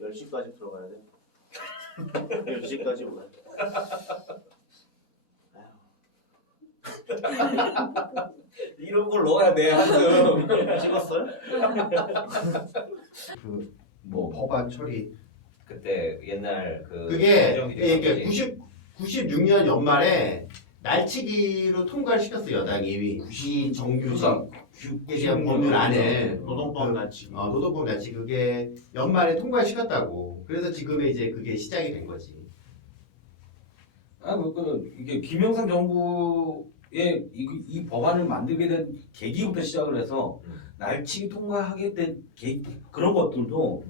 10시까지 들어가야 돼. 10시까지 오라. 이런 걸 넣어야 돼 한숨. 찍었어요? 뭐 법안 처리 그때 옛날 그 그게 이게 됐었지. 90 96년 연말에 날치기로 통과를 시켰어 여당이 구시 정규직 에 대한 법률 안을 노동법 날치기. 어, 노동법 날치 그게 연말에 통과를 시켰다고 그래서 지금의 이제 그게 시작이 된 거지 아, 뭐, 그, 이게 김영삼 정부의 이, 이 법안을 만들게 된 계기부터 시작을 해서 음. 날치기 통과하게 된 계, 그런 것들도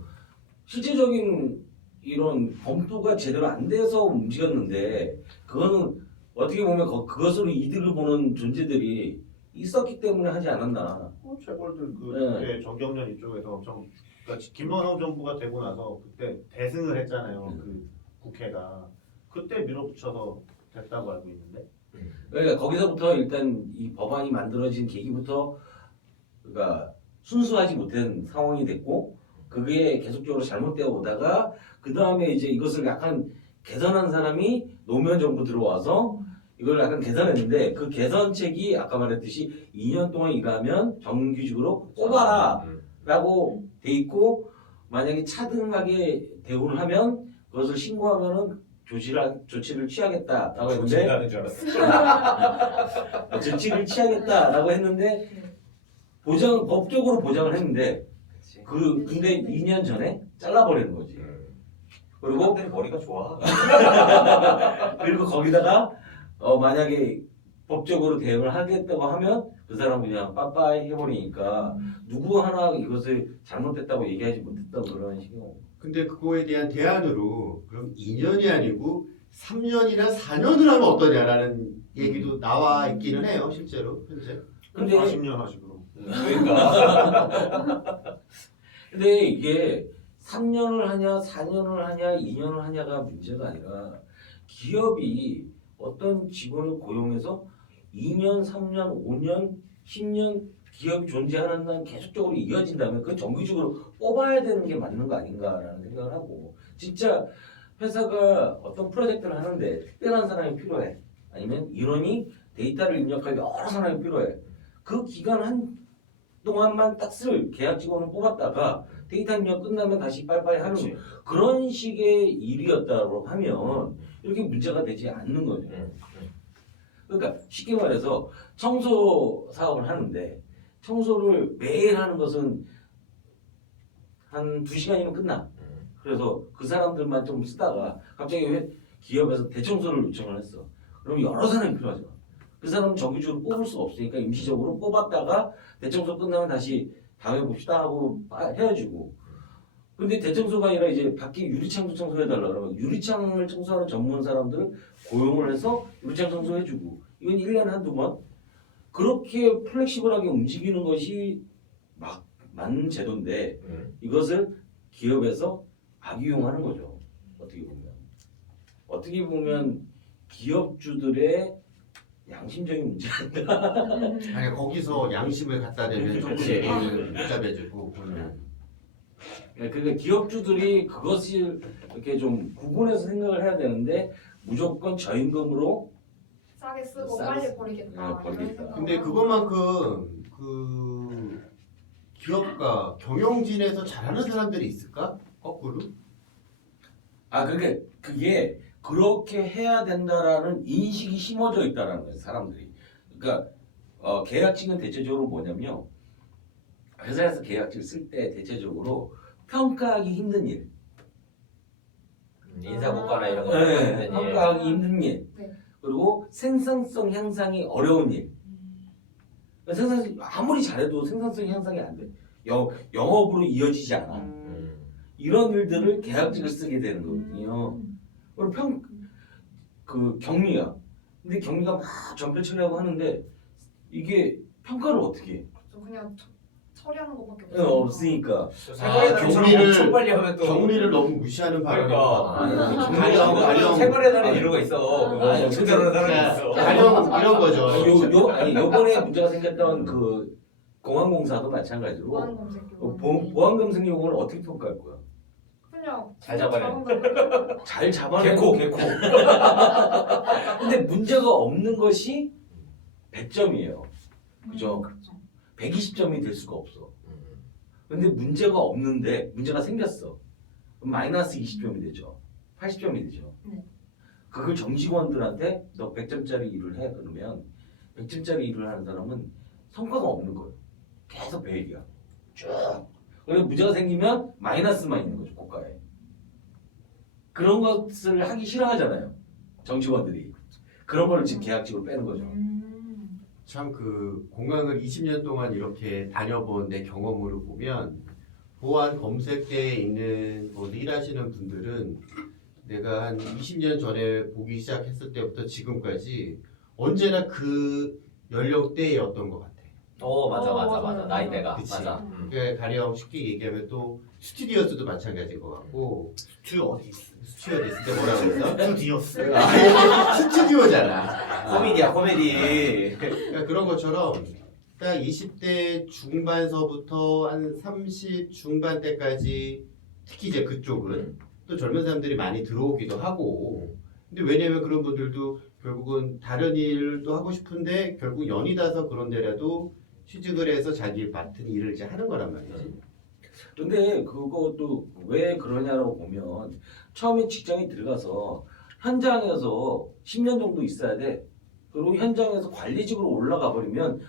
실제적인 이런 검토가 제대로 안 돼서 움직였는데 그거는 어떻게 보면 거- 그것으로 이득을 보는 존재들이 있었기 때문에 하지 않았나. 어, 재벌들 그 네. 그때 정경련 이쪽에서 엄청 그러니까 김원호 정부가 되고 나서 그때 대승을 했잖아요. 음. 그 국회가 그때 밀어붙여서 됐다고 알고 있는데. 그러니까 거기서부터 일단 이 법안이 만들어진 계기부터 그러니까 순수하지 못한 상황이 됐고 그게 계속적으로 잘못되어 오다가 그 다음에 이제 이것을 약간 개선한 사람이 노무현 정부 들어와서 이걸 약간 개선했는데 그 개선책이 아까 말했듯이 2년 동안 일하면 정규직으로 뽑아라 음. 라고 돼 있고 만약에 차등하게 대우를 하면 그것을 신고하면은 조치를 조치를 취하겠다라고 했는데 조치라는 줄 알았어. 조치를 취하겠다라고 했는데 보장 법적으로 보장을 했는데 그치. 그 근데 2년 전에 잘라버리는 거지. 음. 그리고 사람들이 머리가 좋아. 그리고 거기다가 어 만약에 법적으로 대응을 하겠다고 하면 그 사람 은 그냥 빠빠이 해버리니까 누구 하나 이것을 잘못됐다고 얘기하지 못했다고 그런 식이고. 근데 그거에 대한 대안으로 그럼 2년이 아니고 3년이나 4년을 하면 어떠냐라는 얘기도 나와 있기는 해요 실제로 현재. 근데 40년 하시고. 그러니까. 근데 이게 3년을 하냐, 4년을 하냐, 2년을 하냐가 문제가 아니라 기업이 어떤 직원을 고용해서 2년, 3년, 5년, 10년 기업이 존재하는 한 계속적으로 이어진다면 그 정규직으로 뽑아야 되는 게 맞는 거 아닌가라는 생각을 하고 진짜 회사가 어떤 프로젝트를 하는데 특별한 사람이 필요해? 아니면 인원이 데이터를 입력할 여러 사람이 필요해? 그 기간 한 동안만 딱 쓸 계약 직원을 뽑았다가 데이터 입력 끝나면 다시 빨리빨리 하는 그렇지. 그런 식의 일이었다고 하면 이렇게 문제가 되지 않는 거죠. 음. 그러니까 쉽게 말해서 청소 사업을 하는데 청소를 매일 하는 것은 한 두 시간이면 끝나. 음. 그래서 그 사람들만 좀 쓰다가 갑자기 왜 기업에서 대청소를 요청을 했어. 그럼 여러 사람이 필요하죠. 그 사람은 정규직으로 뽑을 수가 없으니까 임시적으로 뽑았다가 대청소 끝나면 다시 다음에 봅시다 하고 빠- 헤어지고. 근데 대청소가 아니라 이제 밖에 유리창도 청소해달라 그러면 유리창을 청소하는 전문 사람들을 고용을 해서 유리창 청소해주고 이건 1년에 한두 번 그렇게 플렉시블하게 움직이는 것이 막 맞는 제도인데 음. 이것을 기업에서 악용하는 거죠. 어떻게 보면 어떻게 보면 기업주들의 양심적인 문제. 아니 거기서 양심을 갖다 대면 조금 그치. 얘기를 복잡해지고 그러면 그러니까 기업주들이 그것을 이렇게 좀 구분해서 생각을 해야 되는데 무조건 저임금으로 싸게 쓰고 싸게 빨리 쓰- 버리겠다. 네, 버리겠다. 이런 생각을 근데. 그것만큼 그 기업가 경영진에서 잘하는 사람들이 있을까 거꾸로 아 그게 그게 그렇게 해야 된다라는 인식이 심어져 있다라는 거예요 사람들이. 그러니까 어, 계약직은 대체적으로 뭐냐면요 회사에서 계약직을 쓸 때 대체적으로 평가하기 힘든 일, 음, 인사고과나 이런 거. 네. 평가하기 힘든 일, 네. 그리고 생산성 향상이 어려운 일. 생산 아무리 잘해도 생산성 향상이 안 돼. 영, 영업으로 이어지지 않아. 음. 이런 일들을 계약직을 쓰게 되는 거거든요. 그리고 평, 그 격리야. 근데 격리가 막 전표 처리하고 하는데 이게 평가를 어떻게 해? 좀 그냥 처, 처리하는 것밖에 예, 없으니까. 생활의 달인 경리를- 엄청 빨리 하면 또 경리를 너무 무시하는 바람에 그러니까. 아니, 아니, 가령 가령 생활의 달인 이런 거 있어. 그거 아니, 엄청 잘하는 사람이 있어. 가령 이런 거죠 요, 요, 아니, 요번에 문제가 생겼던 그 공항공사도 마찬가지로 보안 검색 어, 보, 보안검색 요금을 어떻게 평가할 거야? 잘. 잡은 잘 잡아내고 개코 개코. 근데 문제가 없는 것이 100점이에요. 그죠? 그렇죠. 120점이 될 수가 없어. 근데 문제가 없는데 문제가 생겼어. 그럼 마이너스 20점이 되죠. 80점이 되죠. 네. 그걸 정직원들한테 너 100점짜리 일을 해 그러면 100점짜리 일을 하는 사람은 성과가 없는 거예요. 계속 배일이야. 쭉. 그래서 문제가 생기면 마이너스만 있는 거죠 고가에. 그런 것을 하기 싫어하잖아요. 정직원들이. 그런 걸 지금 계약직으로 빼는 거죠. 음. 참그 공항을 20년 동안 이렇게 다녀본 내 경험으로 보면 보안 검색대에 있는 뭐 일하시는 분들은 내가 한 20년 전에 보기 시작했을 때부터 지금까지 언제나 그 연령대였던 것 같아. 어 맞아 어, 맞아 맞아요. 맞아 나이대가 그치. 맞아. 음. 그러니까 가령 쉽게 얘기하면 또 스튜디오스도 마찬가지인 것 같고 튜 어디스 스튜디오스 때 뭐라고 그랬어? 튜디오스 아, 스튜디오잖아. 코미디야 코미디. 그러니까 그런 것처럼 딱 20대 중반서부터 한 30 중반 때까지 특히 이제 그쪽은 또 젊은 사람들이 많이 들어오기도 하고 근데 왜냐면 그런 분들도 결국은 다른 일도 하고 싶은데 결국 연이 닿아서 그런 데라도 취직을 해서 자기 맡은 일을 이제 하는 거란 말이지. 근데 그것도 왜 그러냐라고 보면 처음에 직장에 들어가서 현장에서 10년 정도 있어야 돼. 그리고 현장에서 관리직으로 올라가 버리면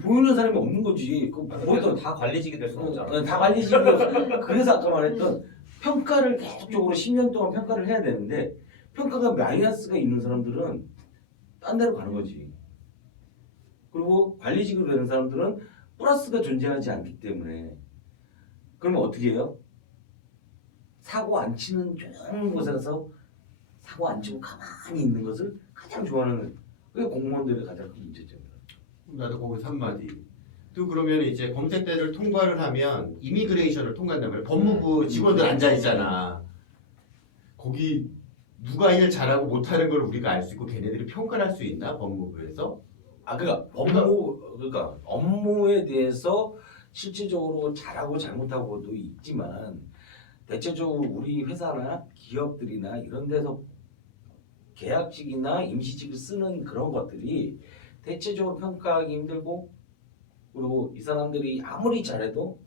보이는 사람이 없는 거지. 그 그래서 뭐든 다 관리직이 될 수는 없잖아. 다 관리직으로. 그래서 아까 말했던 평가를 계속적으로 10년 동안 평가를 해야 되는데 평가가 마이너스가 있는 사람들은 딴 데로 가는 거지. 그리고 관리직으로 되는 사람들은 플러스가 존재하지 않기 때문에 그러면 어떻게 해요? 사고 안 치는 좋은 곳에 가서 사고 안 치고 가만히 있는 것을 가장 좋아하는 그게 공무원들의 가장 큰 문제점이에요. 나도 거기서 한마디. 또 그러면 이제 검색대를 통과를 하면 이미그레이션을 통과한단 말이야. 법무부 직원들 앉아 있잖아. 거기 누가 일 잘하고 못하는 걸 우리가 알 수 있고 걔네들이 평가를 할수 있나 법무부에서? 아 그러니까 업무 그러니까 업무에 대해서 실질적으로 잘하고 잘못하고도 있지만 대체적으로 우리 회사나 기업들이나 이런 데서 계약직이나 임시직을 쓰는 그런 것들이 대체적으로 평가하기 힘들고 그리고 이 사람들이 아무리 잘해도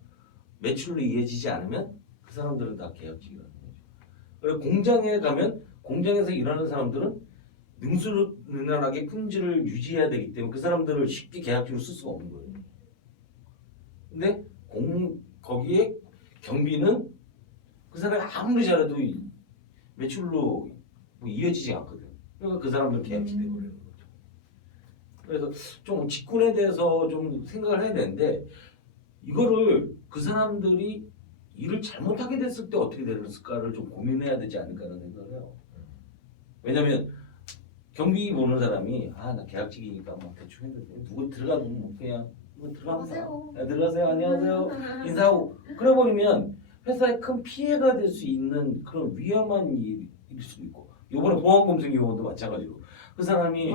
매출로 이어지지 않으면 그 사람들은 다 계약직이라는 거죠. 그리고 공장에 가면 공장에서 일하는 사람들은 능수능란하게 품질을 유지해야 되기 때문에 그 사람들을 쉽게 계약직으로 쓸 수가 없는 거예요. 근데 공 거기에 경비는 그 사람이 아무리 잘해도 이 매출로 뭐 이어지지 않거든. 그러니까 그 사람들은 계약직 돼버리는 거죠. 그래서 좀 직군에 대해서 좀 생각을 해야 되는데 이거를 그 사람들이 일을 잘못하게 됐을 때 어떻게 됐을까를 좀 고민해야 되지 않을까라는 생각을 해요. 왜냐면 경비 보는 사람이 아 나 계약직이니까 뭐 대충 해도 돼. 누구 들어가도 뭐 그냥 뭐 들어가면 안녕하세요. 야, 들어가세요 안녕하세요 인사하고 그래 버리면 회사에 큰 피해가 될 수 있는 그런 위험한 일일 수도 있고 요번에 보안검색 요원도 마찬가지로 그 사람이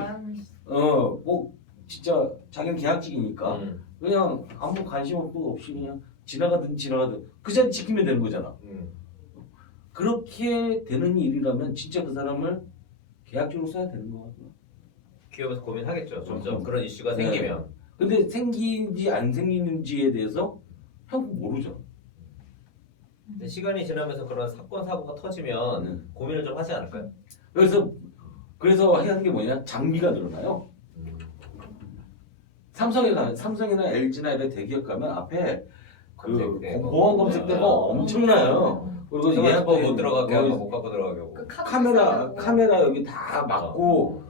어뭐 진짜 자기는 계약직이니까 음. 그냥 아무 관심 없고 없이 그냥 지나가든 지나가든 그 자리 지키면 되는 거잖아 음. 그렇게 되는 일이라면 진짜 그 사람을 계약직으로 써야 되는 거거든요 기업에서 고민하겠죠. 점점 음. 그런 이슈가 네. 생기면. 근데 생긴지 안 생기는지에 대해서 결국 모르죠 근데 시간이 지나면서 그런 사건 사고가 터지면 음. 고민을 좀 하지 않을까요? 그래서 그래서 하는 게 뭐냐 장비가 늘어나요 삼성에 가면 삼성이나 LG나 이런 대기업 가면 앞에 그 검색대. 보안 검색대가 엄청나요. 그리고 스마트폰 예약돼 못 들어가게 뭐 하고 못 갖고 들어가게 하고. 그 카드 카메라 카메라 여기 다 막고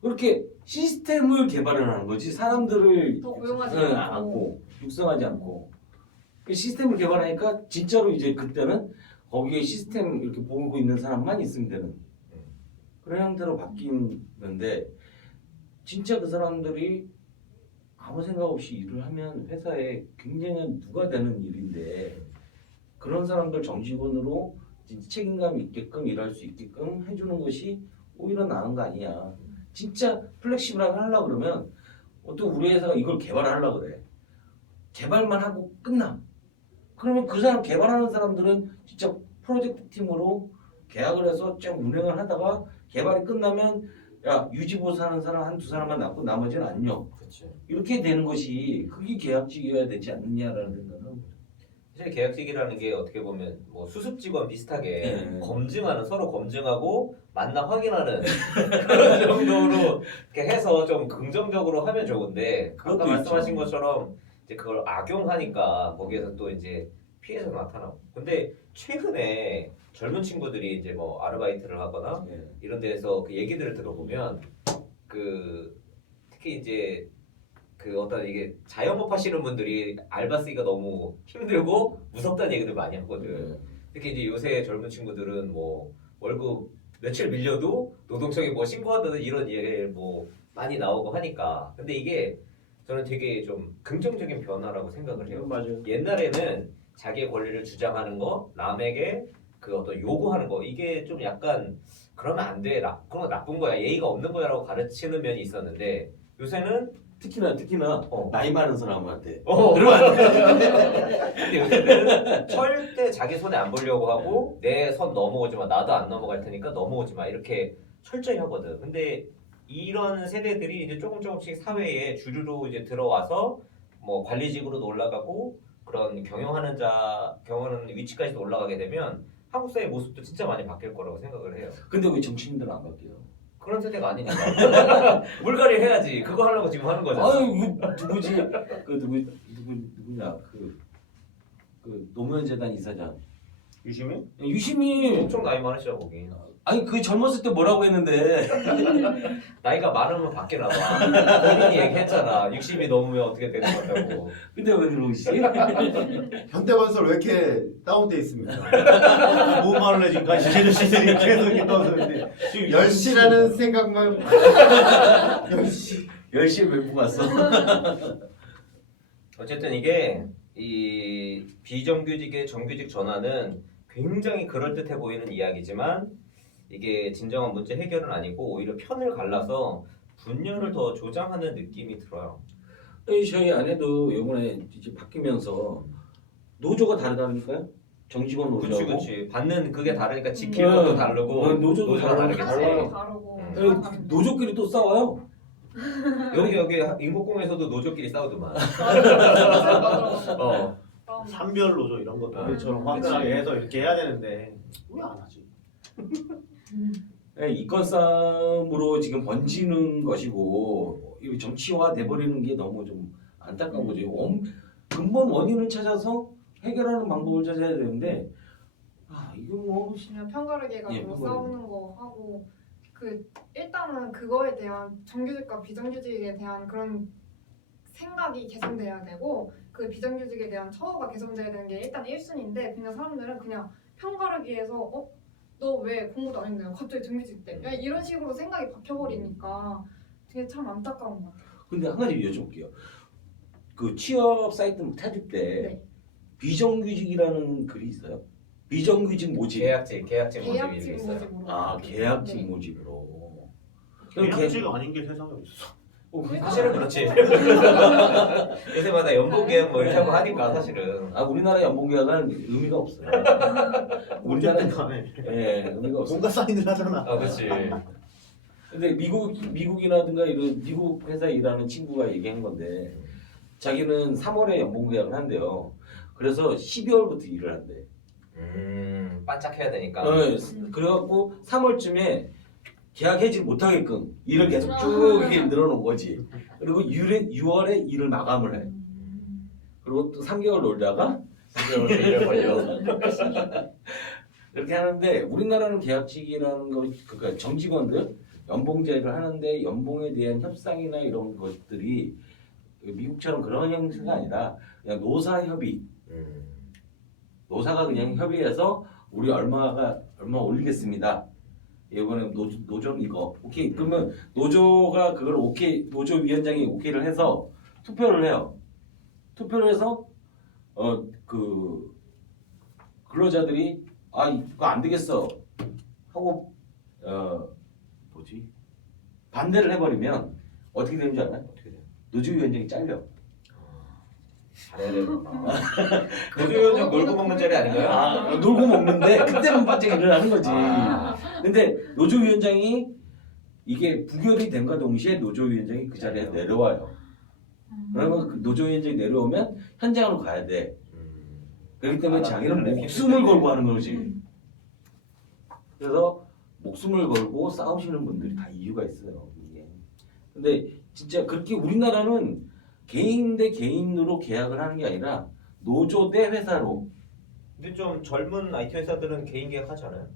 그렇게 시스템을 개발을 하는 거지 사람들을 더 고용하지 응, 않고. 않고 육성하지 않고 그 시스템을 개발하니까 진짜로 이제 그때는 거기에 시스템 이렇게 보고 있는 사람만 있으면 되는 그런 형태로 바뀌는데 진짜 그 사람들이 아무 생각 없이 일을 하면 회사에 굉장히 누가 되는 일인데 그런 사람들 정직원으로 책임감 있게끔 일할 수 있게끔 해주는 것이 오히려 나은 거 아니야. 진짜 플렉시블하게 하려고 그러면 어떤 우리 회사가 이걸 개발하려고 그래. 개발만 하고 끝나. 그러면 그 사람 개발하는 사람들은 진짜 프로젝트 팀으로 계약을 해서 쭉 운행을 하다가 개발이 끝나면 야 유지보수 하는 사람 한 두 사람만 남고 나머지는 안녕 그렇지. 이렇게 되는 것이 그게 계약직이어야 되지 않느냐라는 생각은 사실 계약직이라는 게 어떻게 보면 뭐 수습 직원 비슷하게 네. 검증하는 서로 검증하고 만나 확인하는 그런 정도로 이렇게 해서 좀 긍정적으로 하면 좋은데 아까 말씀하신 있죠. 것처럼 이제 그걸 악용하니까 거기에서 또 이제 피해가 나타나고 근데 최근에 젊은 친구들이 이제 뭐 아르바이트를 하거나 예. 이런 데서 그 얘기들을 들어보면 그 특히 이제 그 어떤 이게 자영업 하시는 분들이 알바 쓰기가 너무 힘들고 무섭다는 얘기들 많이 하거든. 특히 이제 요새 젊은 친구들은 뭐 월급 며칠 밀려도 노동청에 뭐 신고하다는 이런 일뭐 많이 나오고 하니까. 근데 이게 저는 되게 좀 긍정적인 변화라고 생각을 해요. 맞아요. 옛날에는 자기의 권리를 주장하는 거, 남에게 그 어떤 요구하는 거 이게 좀 약간 그러면 안 돼, 나, 그런 거 나쁜 거야, 예의가 없는 거야라고 가르치는 면이 있었는데 요새는 특히나 특히나 어. 나이 많은 사람한테 어, 그러면 안 돼. 근데 요새는 절대 자기 손에 안 보려고 하고 내 손 넘어오지 마, 나도 안 넘어갈 테니까 넘어오지 마 이렇게 철저히 하거든. 근데 이런 세대들이 이제 조금 조금씩 사회에 주류로 이제 들어와서 뭐 관리직으로도 올라가고 그런 경영하는 자 경영하는 위치까지도 올라가게 되면 한국 사회 모습도 진짜 많이 바뀔 거라고 생각을 해요. 근데 왜 정치인들은 안 바뀌어요? 그런 세대가 아니니까 물갈이 해야지. 그거 하려고 지금 하는 거잖아. 아유 이거 누구지? 그 누구 누구 누구냐 그. 그 노무현 재단 이사장 유심히? 유심히 엄청 나이 많으시죠 거기. 아니 그 젊었을 때 뭐라고 했는데 나이가 많으면 바뀌나 봐. 본인이 얘기했잖아. 60이 넘으면 어떻게 되는 거냐고. 근데 왜 그러시지? 현대건설 왜 이렇게 다운돼 있습니까? 뭔 말을 해 지금까지 제주씨들이 계속 이렇게 떠서 근데 지금 10시라는 생각만 10시 열심히 멘붕 왔어. 어쨌든 이게 이 비정규직의 정규직 전환은 굉장히 그럴듯해 보이는 이야기지만 이게 진정한 문제 해결은 아니고 오히려 편을 갈라서 분열을 더 조장하는 느낌이 들어요. 아니, 저희 아내도 이번에 이제 바뀌면서 노조가 다르다니까요? 정직원 그치 노조하고 그치. 받는 그게 다르니까 지킬 음. 것도 다르고 어, 노조도 노조가 다르고 다르겠지. 다르고 음. 다 아니, 다른데. 노조끼리 또 싸워요. 여기 여기 인국공에서도 노조끼리 싸우더만. 맞아, 맞아. 어. 산별 노조 이런 것도 아, 우리처럼 화끈하게 해서 이렇게 해야 되는데 왜 안 하지? 네, 이권 싸움으로 지금 번지는 것이고 이 정치화 돼버리는 게 너무 좀 안타까운 거죠. 원- 근본 원인을 찾아서 해결하는 방법을 찾아야 되는데 아 이거 뭐 그냥 편가르기 해가지고 예. 싸우는 거 하고 그 일단은 그거에 대한 정규직과 비정규직에 대한 그런 생각이 개선돼야 되고 그 비정규직에 대한 처우가 개선돼야 되는 게 일단 1순위인데 그냥 사람들은 그냥 편가르기에서 어? 너 왜 공부도 안 했는데 갑자기 정규직 때? 야, 이런 식으로 생각이 박혀버리니까 되게 참 안타까운 것 같아요. 근데 한 가지 여쭤볼게요. 그 취업 사이트 찾을 때 네. 비정규직이라는 글이 있어요? 비정규직 모집. 계약직 계약직 모집 이렇게 계약직 있어요. 모집으로. 아 계약직 네. 모집으로. 그럼 계약직 아닌 게 세상에 어딨어? 어, 그- 사실은 그렇지. 요새마다 연봉 계약 뭐 이렇게 하고 하니까 사실은. 아 우리나라 연봉 계약은 의미가 없어요. 우리나라 간에 예 의미가 없어요. 뭔가 사인을 하잖아 아 그렇지. 근데 미국 미국이라든가 이런 미국 회사 에 일하는 친구가 얘기한 건데 자기는 3월에 연봉 계약을 한대요. 그래서 12월부터 일을 한대. 음 반짝해야 되니까. 어, 그래갖고 3월쯤에 계약 해지 못하게끔 일을 계속 쭉 이렇게 늘어놓은 거지. 그리고 6월에, 6월에 일을 마감을 해. 그리고 또 3개월 놀다가 일을. 이렇게 하는데 우리나라는 계약직이라는 거 그러니까 정직원들 연봉제를 하는데 연봉에 대한 협상이나 이런 것들이 미국처럼 그런 형태가 아니라 그냥 노사 협의 음. 노사가 그냥 협의해서 우리 얼마가 얼마 올리겠습니다. 이번에 노조, 노조는 이거 오케이 그러면 노조가 그걸 오케이 노조 위원장이 오케이를 해서 투표를 해요. 투표를 해서 어 그 근로자들이 아 이거 안 되겠어 하고 어 뭐지 반대를 해버리면 어떻게 되는지 알아요? 어떻게 돼? 노조 위원장이 잘려. 잘해야 되는구나. 노조위원장 놀고 먹는 자리 아닌가요? 아, 놀고 먹는데 그때만 반짝 일어나는 거지. 아. 근데 노조위원장이 이게 부결이 됨과 동시에 노조위원장이 그 자리에 내려와요. 그러면 그 노조위원장이 내려오면 현장으로 가야 돼. 음. 그렇기 때문에 아, 자기는 그러네. 목숨을 걸고 하는 거지. 그래서 목숨을 걸고 싸우시는 분들이 다 이유가 있어요. 이게. 근데 진짜 그렇게 우리나라는 개인 대 개인으로 계약을 하는 게 아니라 노조 대 회사로 근데 좀 젊은 IT 회사들은 개인 계약하지 않아요?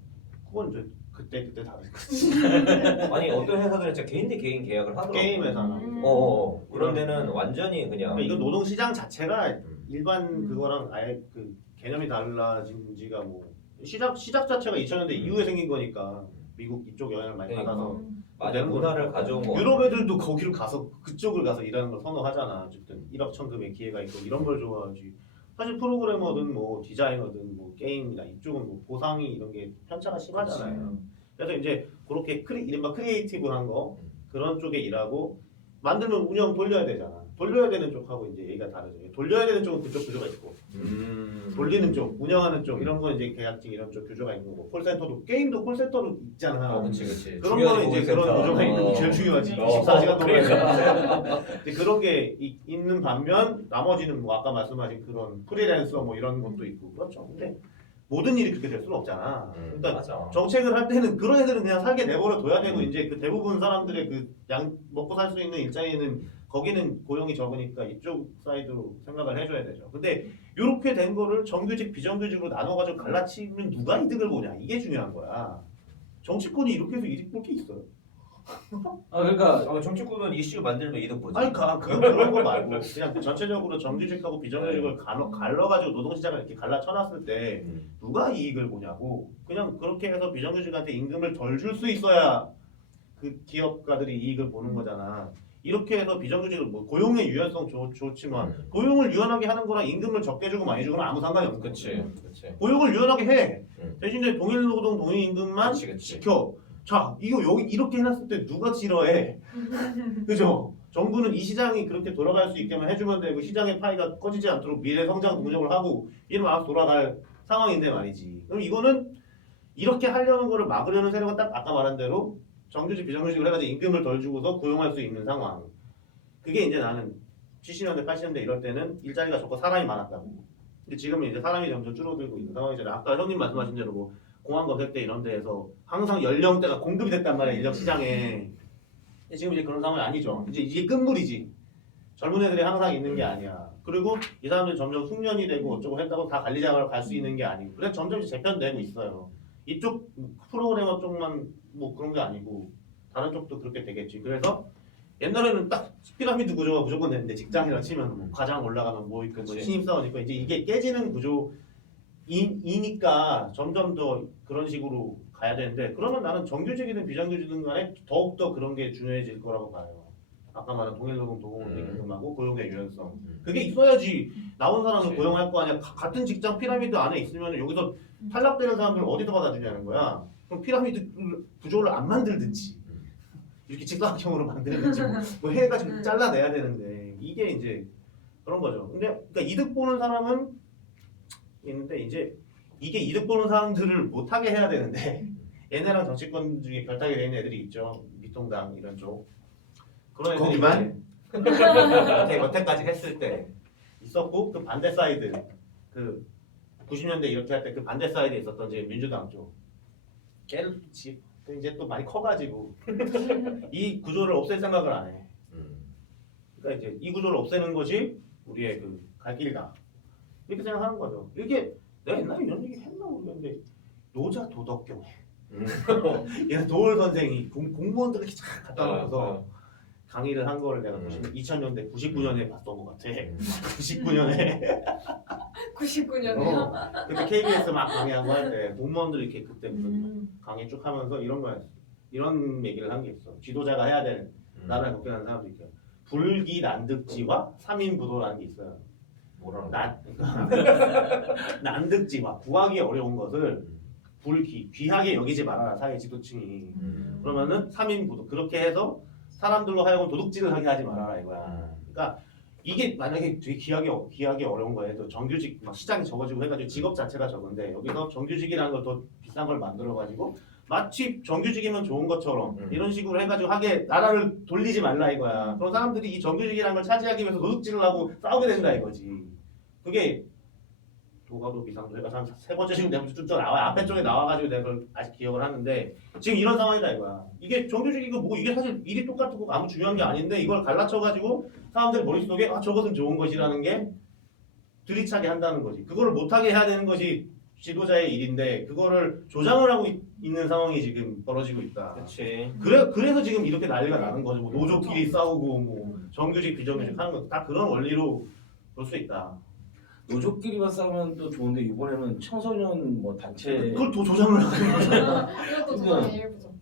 그건 이제 그때 그때 다를 거지. 아니 어떤 회사들은 진짜 개인 대 개인 계약을 하더라고. 게임 회사나. 음. 어, 어, 어. 그런 데는 완전히 그냥. 그러니까 이거 노동 시장 자체가 음. 일반 음. 그거랑 아예 그 개념이 달라진 지가 뭐 시작 시작 자체가 2000년대 이후에 생긴 거니까 미국 이쪽 영향을 많이 그러니까. 받아서 많이 문화를 가져온 거. 유럽 애들도 거기로 가서 그쪽을 가서 일하는 걸 선호하잖아. 어쨌든 1억 천금의 기회가 있고 이런 걸 좋아하지. 사실 프로그래머든 뭐 디자이너든 뭐 게임이나 이쪽은 뭐 보상이 이런 게 편차가 심하잖아요. 그래서 이제 그렇게 크리, 이른바 크리에이티브한 거 그런 쪽에 일하고 만들면 운영 돌려야 되잖아. 돌려야 되는 쪽하고 이제 얘기가 다르죠. 돌려야 되는 쪽은 그쪽 구조가 있고 음. 돌리는 쪽, 운영하는 쪽 이런 건 이제 계약직 이런 쪽 구조가 있는 거고 콜센터도 게임도 콜센터로 있잖아. 어, 그치, 그치. 그런 거는 이제. 그런 구조가 있는 게 어. 제일 중요하지. 어, 24시간 동안. 그러니까. 근데 그런 게 이- 있는 반면 나머지는 뭐 아까 말씀하신 그런 프리랜서 뭐 이런 것도 있고 그렇죠. 근데 모든 일이 그렇게 될 수는 없잖아. 음, 그러니까 맞아. 정책을 할 때는 그런 애들은 그냥 살게 내버려 둬야 되고 음. 이제 그 대부분 사람들의 그 양 먹고 살 수 있는 일자리는 거기는 고용이 적으니까 이쪽 사이드로 생각을 해줘야 되죠. 근데 이렇게 된 거를 정규직 비정규직으로 나눠가지고 갈라치면 누가 이득을 보냐 이게 중요한 거야. 정치권이 이렇게 해서 이득 볼 게 있어요. 아 그러니까 어, 정치권은 이슈 만들면 이득 보지. 아니 가, 그, 그런 거 말고 그냥 전체적으로 정규직하고 비정규직을 갈러, 갈라가지고 노동시장을 이렇게 갈라쳐놨을 때 음. 누가 이익을 보냐고 그냥 그렇게 해서 비정규직한테 임금을 덜 줄 수 있어야 그 기업가들이 이익을 보는 거잖아 이렇게 해서 비정규직을 뭐 고용의 유연성 좋, 좋지만 음. 고용을 유연하게 하는 거랑 임금을 적게 주고 많이 주고는 아무 상관이 없는 거지 그치. 고용을 유연하게 해 음. 대신에 동일 노동 동일 임금만 그치, 그치. 지켜 자 이거 여기 이렇게 해놨을 때 누가 싫어해 그죠? 정부는 이 시장이 그렇게 돌아갈 수 있게만 해주면 되고 시장의 파이가 꺼지지 않도록 미래 성장 동력을 하고 이러면 알아서 돌아갈 상황인데 말이지. 그럼 이거는 이렇게 하려는 거를 막으려는 세력은 딱 아까 말한 대로 정규직 비정규직을 해가지고 임금을 덜 주고서 고용할 수 있는 상황. 그게 이제 나는 70년대 80년대 이럴 때는 일자리가 적고 사람이 많았다고. 근데 지금은 이제 사람이 점점 줄어들고 있는 상황이잖아요. 아까 형님 말씀하신 대로 뭐 공항 검색대 이런 데에서 항상 연령대가 공급이 됐단 말이야 인력 시장에. 근데 지금 이제 그런 상황이 아니죠. 이제 이게 끝물이지. 젊은 애들이 항상 있는 게 아니야. 그리고 이 사람들이 점점 숙련이 되고 어쩌고 했다고 다 관리자로 갈수 있는 게 아니고. 그래서 점점 재편되고 있어요. 이쪽 프로그래머 쪽만 뭐 그런 게 아니고 다른 쪽도 그렇게 되겠지. 그래서 옛날에는 딱 피라미드 구조가 무조건 되는데 직장이라 치면 뭐 과장 올라가면 뭐 있고 뭐 그치. 신입사원 있고 이제 이게 깨지는 구조이니까 점점 더 그런 식으로 가야 되는데 그러면 나는 정규직이든 비정규직이든 간에 더욱더 그런 게 중요해질 거라고 봐요. 아까 말한 동일노동 음. 도공임금하고 고용의 유연성. 음. 그게 있어야지 나온 사람을 그치. 고용할 거 아니야. 가- 같은 직장 피라미드 안에 있으면 여기서 탈락되는 사람들을 어디서 받아주냐는 거야. 그럼 피라미드 구조를 안 만들든지 이렇게 직사각형으로 만들든지 뭐, 뭐 해가지고 잘라내야 되는데 이게 이제 그런 거죠. 근데 그러니까 이득 보는 사람은 있는데 이제 이게 이득 보는 사람들을 못하게 해야 되는데 얘네랑 정치권 중에 별타게 되는 애들이 있죠. 미통당 이런 쪽. 그런 애들이 거기만? 이제 여태까지 했을 때 있었고 그 반대 사이드 그 90년대 이렇게 할 때 그 반대 사이드에 있었던 이제 민주당 쪽 걔지 이제 또 많이 커가지고 이 구조를 없앨 생각을 안 해. 음. 그러니까 이제 이 구조를 없애는 것이 우리의 그 갈 길이다. 이렇게 생각하는 거죠. 이게 내가 옛날에 이런 얘기 했나 모르겠는데 노자 도덕경 음. 얘는 도울 선생이 공, 공무원들 이렇게 쫙 갖다 놓고서 어, 강의를 한 거를 내가 음. 2000년대 99년에 봤던 것 같아. 음. 99년에 99년이요? 그때 KBS 막 강의하고 할 때 공무원들 이렇게 그때 무슨 음. 강의 쭉 하면서 이런 거. 이런 얘기를 한 게 있어. 지도자가 해야 될 음. 나라를 걱정하는 사람도 있고 불기 난득지와 삼인부도라는 게 있어요. 뭐라는 난 난득지와 구하기 어려운 것을 불기 귀하게 여기지 말아라 사회 지도층이. 음. 그러면은 삼인부도 그렇게 해서 사람들로 하여금 도둑질을 하게 하지 말아라 이거야. 음. 그러니까 이게 만약에 되게 기하기 어- 기하기 어려운 거예요. 또 정규직 막 시장이 적어지고 해가지고 직업 자체가 적은데 여기서 정규직이라는 걸 더 비싼 걸 만들어가지고 마치 정규직이면 좋은 것처럼 음. 이런 식으로 해가지고 하게 나라를 돌리지 말라 이거야. 그런 사람들이 이 정규직이라는 걸 차지하기 위해서 도둑질을 하고 싸우게 된다 이거지. 그게 도가도 비상도 해가 한세 번째 지금 내가 쭉 나와 앞에 쪽에 나와가지고 내가 그걸 아직 기억을 하는데 지금 이런 상황이다 이거야. 이게 정규직이고 뭐 이게 사실 일이 똑같고 아무 중요한 게 아닌데 이걸 갈라쳐가지고 사람들 머릿속에 아 저것은 좋은 것이라는 게 들이차게 한다는 거지. 그거를 못하게 해야 되는 것이 지도자의 일인데 그거를 조장을 하고 있, 는 상황이 지금 벌어지고 있다. 그렇지. 그래 그래서 지금 이렇게 난리가 나는 거죠. 뭐 노조끼리 싸우고 뭐 정규직 비정규직 하는 거다 그런 원리로 볼 수 있다. 노조끼리만 싸우면 또 좋은데 이번에는 청소년 뭐 단체 그걸 또 조장을. 이것도 저는 일부죠.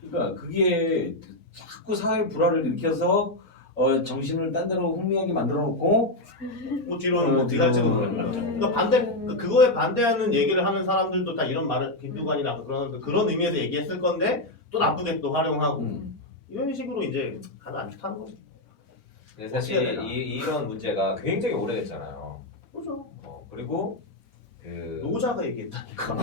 그러니까 그게 자꾸 사회 불화를 일으켜서 어, 정신을 딴 데로 흥미하게 만들어 놓고 뭐 뒤로는 뭐 어떻게 할지도 모르는 거죠. 음. 그러니까 반대 그- 그거에 반대하는 얘기를 하는 사람들도 다 이런 말을 김두관이나 그런 그런 의미에서 얘기했을 건데 또 나쁘게 또 활용하고 음. 이런 식으로 이제 가도 안 좋다는 거죠. 근데 사실? 이, 이런 문제가 굉장히 오래됐잖아요. 그죠. 어, 그리고 그, 노자가 얘기했다니까.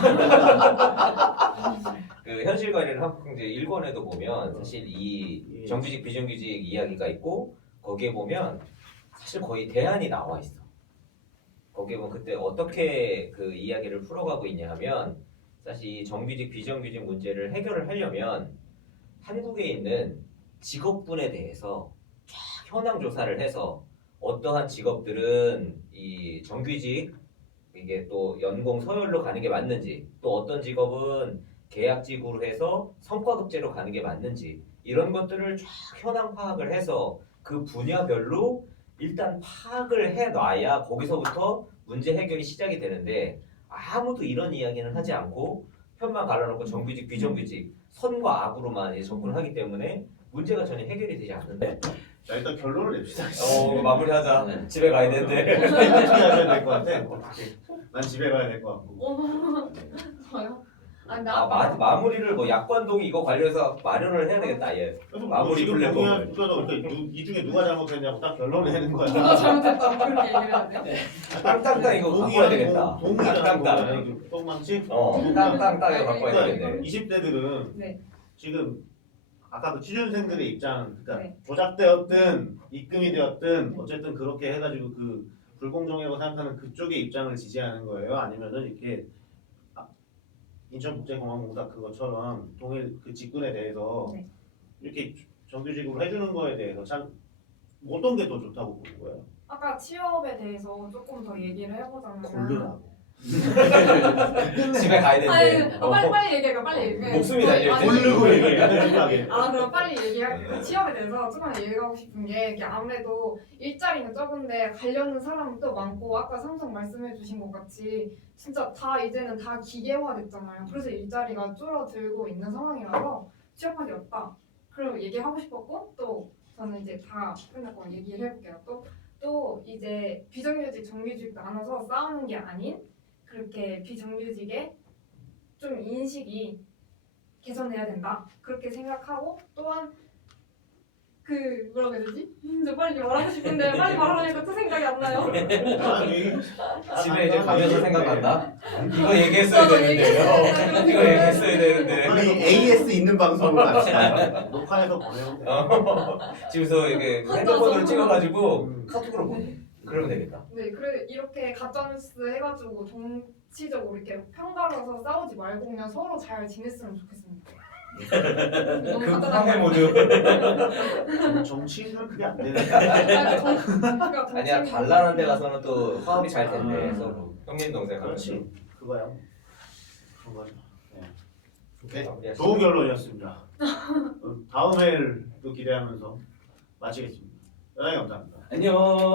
그 현실관리를 한국 이제 일권에도 보면 사실 이 예. 정규직 비정규직 이야기가 있고 거기에 보면 사실 거의 대안이 나와 있어. 거기에 보면 그때 어떻게 그 이야기를 풀어가고 있냐 하면 사실 이 정규직 비정규직 문제를 해결을 하려면 한국에 있는 직업군에 대해서 쫙 현황 조사를 해서 어떠한 직업들은 이 정규직 이게 또 연공 서열로 가는 게 맞는지 또 어떤 직업은 계약직으로 해서 성과급제로 가는 게 맞는지 이런 것들을 쫙 현황 파악을 해서 그 분야별로 일단 파악을 해놔야 거기서부터 문제 해결이 시작이 되는데 아무도 이런 이야기는 하지 않고 편만 갈라놓고 정규직 비정규직 선과 악으로만 이제 접근을 하기 때문에 문제가 전혀 해결이 되지 않는데 자 일단 결론을 냅시다. 어 마무리하자 집에 가야 되는데 어떻게 하셔야 될 것 같아? 어떻게? 난 집에 가야 될 것 같고. 어, 저요? 아, 아, 마, 마무리를 뭐 약관동이 이거 관련해서 마련을 해야 되겠다 얘 그래서 마무리 지금 플랫폼을. 동의한 그래서 이렇게 누- 이 중에 누가 잘못했냐고 딱 결론을 내는 거야. 누가 잘못했다고 그렇게 얘기를 해야 돼요? 땅땅땅 이거 바꿔야 되겠다 동의라는 땅땅땅 거야. 똥망치. 어 땅땅땅 이거 바꿔야 그러니까 되겠네 20대들은 네. 지금 아까 그 취준생들의 입장, 그러니까 네. 조작되었든 입금이 되었든 어쨌든 그렇게 해가지고 그 불공정이라고 생각하는 그쪽의 입장을 지지하는 거예요? 아니면은 이렇게 아, 인천국제공항공사 그것처럼 동일 그 직군에 대해서 네. 이렇게 정규직으로 해주는 거에 대해서 참 어떤 게 더 좋다고 보는 거예요? 아까 취업에 대해서 조금 더 얘기를 해보자면 고르라고. 집에 가야 아니, 되는데 어, 빨리 빨리 얘기해 빨리 얘기해 목숨이 달려 아니, 고르고 얘기해야 되는 아 그럼 빨리 얘기할 취업에 대해서 조금 얘기하고 싶은 게 이게 아무래도 일자리는 적은데 가려는 사람은 또 많고 아까 삼성 말씀해주신 것 같이 진짜 다 이제는 다 기계화됐잖아요. 그래서 일자리가 줄어들고 있는 상황이라서 취업하기 어렵다. 그럼 얘기하고 싶었고 또 저는 이제 다 끝났고 얘기를 해볼게요. 또 또 이제 비정규직 정규직 나눠서 싸우는 게 아닌 그렇게 비정규직의 좀 인식이 개선해야 된다 그렇게 생각하고 또한 그 뭐라고 해야 되지? 저 빨리 말하고 싶은데 빨리 말하니까 또 생각이 안 나요. 집에 이제 가면서 생각난다 이거 얘기했어야 맞아, 되는데 얘기했어야 어, 되는데. 이거 얘기했어야 되는데 우리 AS 있는 방송으로 갑시다. 녹화해서 보내면 돼. 어, 집에서 이렇게 혼자서. 핸드폰으로 찍어가지고 음. 카톡으로 보내 그러면 되겠다. 네, 그래 이렇게 가짜뉴스 해가지고 정치적으로 이렇게 편가르서 싸우지 말고 그냥 서로 잘 지냈으면 좋겠습니다. 너무 그 간단하게 황해 모드 정치인은 그게 안 되는 아니, 정- 그러니까 아니야 정치인- 단란한 데 가서는 또 화합이 잘 된대 아. 서로. 형님 동생 그렇지. 그거야 그런 거죠 네. 마무리하시죠. 좋은 결론이었습니다. 그럼 다음 회를 또 기대하면서 마치겠습니다. 대단히 감사합니다 안녕